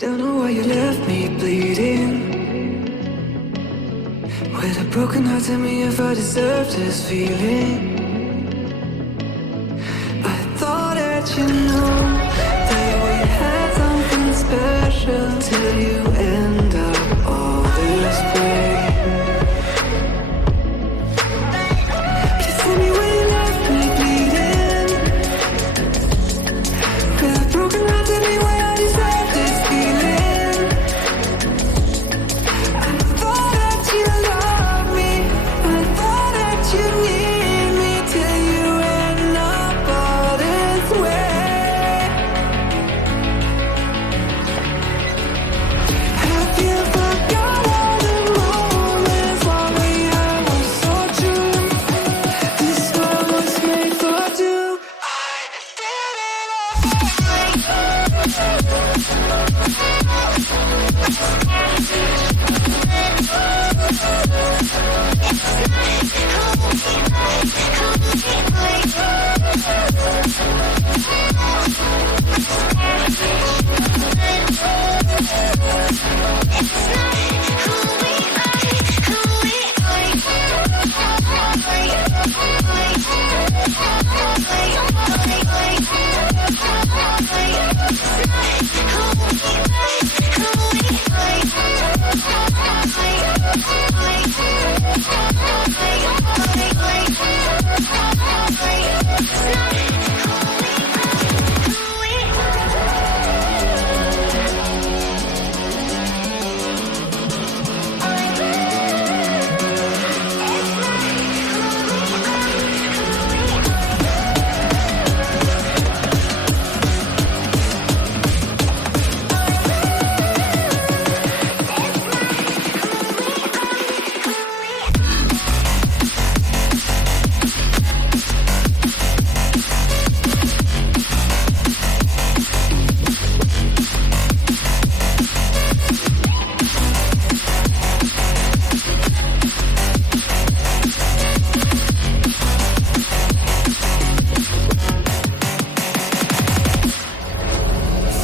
Don't know why you left me bleeding. With a broken heart, tell me if I deserve this feeling. I thought that you know that we had something special till you end up all this way. Please tell me why you left me bleeding. With a broken heart, tell me why I deserve this feeling. I thought that you loved me, I thought that you need me till you end up all this way. Have you forgot all the moments while we had was so true? This world was made for two. I did it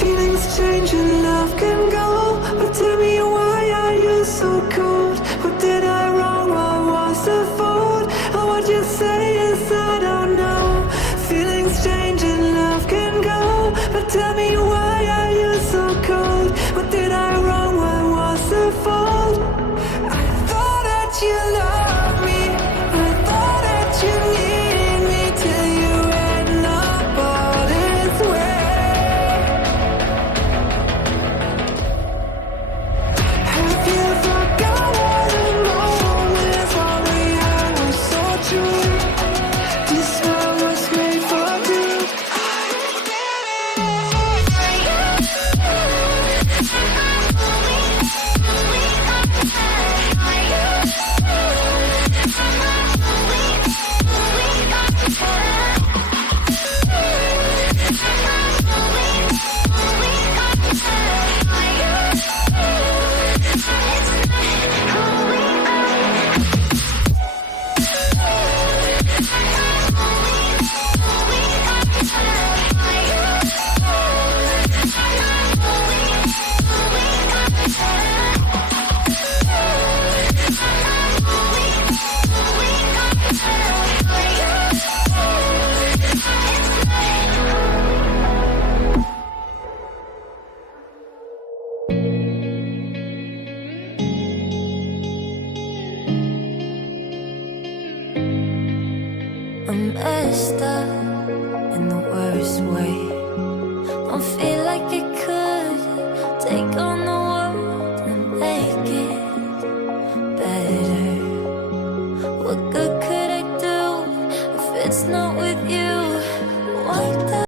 Feelings change and love can go, but tell me why are you so cold? What did I wrong? What was the fault? Or what you say is I don't know. Feelings change and love can go, but tell me why are you so cold? What did I wrong? What was the fault? I thought that you loved me, I thought that you needed me till you end up all this way. Have you forgot all the moments while we had was so true? This world was made for two. I'm messed up in the worst way. Don't feel like I could take on the world and make it better. What good could I do if it's not